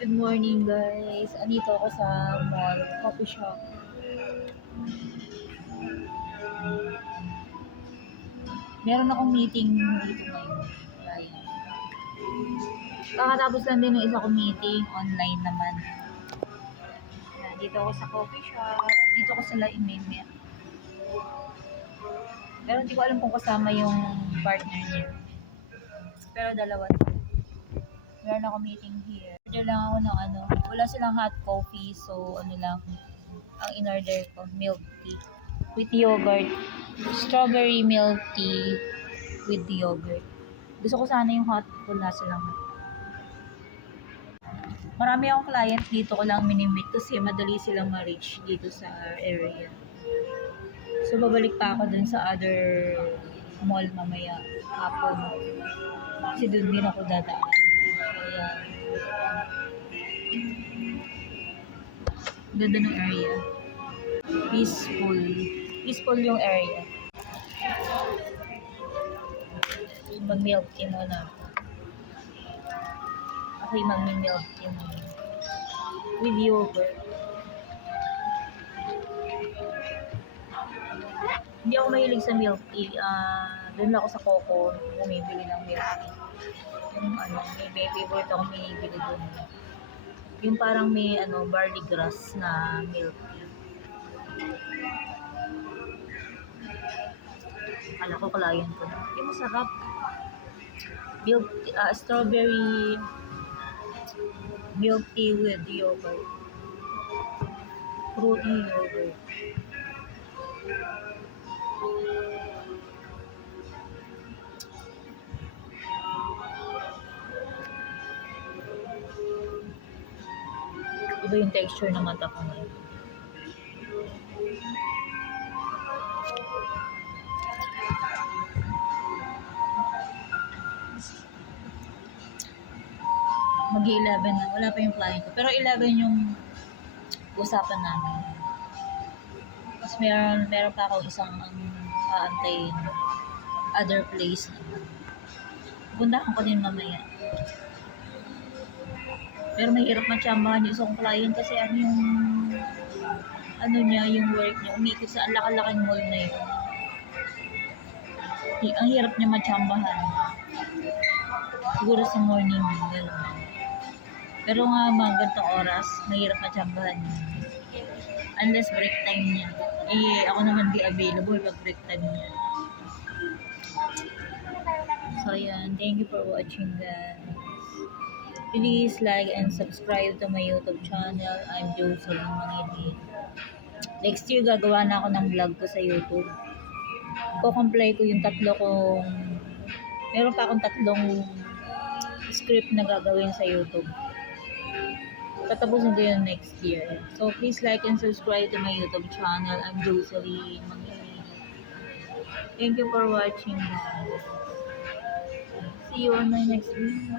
Good morning guys. Andito ako sa mall, coffee shop. Meron akong meeting dito ngayon. Ayan. Kakatapos lang din ng isa kong meeting, online naman. Ayan, dito ako sa coffee shop. Dito ako sa La Imeme. Pero hindi ko alam kung kasama yung partner niya. Pero dalawa. Meron ako meeting here. Order lang ako ng wala silang hot coffee, so lang, ang in-order ko, milk tea. With yogurt. Strawberry milk tea with yogurt. Gusto ko sana yung hot, wala silang hot. Marami akong client dito ko lang minimit kasi madali silang ma-reach dito sa area. So, babalik pa ako dun sa other mall mamaya hapon. Kasi dun din ako dadaan. Kaya, ganda ng area. Peaceful. Peaceful yung area. Mag-milk tea muna. Ako'y mag-milk tea muna. With yogurt. Hindi ako mahilig sa milk tea. Doon lang ako sa Coco, bumibili ng milk tea. Yung may favorite ako binibili doon. Yung parang may barley grass na milk tea. Kala ko client ko na. Yung masarap. Milk tea, strawberry milk tea with yogurt. Fruity yogurt. Iba yung texture ng mata ko ngayon. Mag-11 na. Wala pa yung client ko. Pero 11 yung usapan namin. Tapos meron pa ako isang aantayin. Other place. Puntahan ko din mamaya. Pero mahirap matsambahan yung isang client kasi yung work niya. Umikot sa laki-laking mall na yun. Ang hirap niya matsambahan. Siguro sa morning. Gano'n. Pero nga mga ganitong oras, mahirap matsambahan niya. Unless break time niya. Ako naman di available pag break time niya. So, ayan. Thank you for watching, guys. Please like and subscribe to my YouTube channel. I'm Jocelyn Mangilin. Next year, gagawa na ako ng vlog ko sa YouTube. Ko-comply ko yung meron pa akong tatlong script na gagawin sa YouTube. Tatapusin ko yun next year. So, please like and subscribe to my YouTube channel. I'm Jocelyn Mangilin. Thank you for watching, guys. See you on my next video.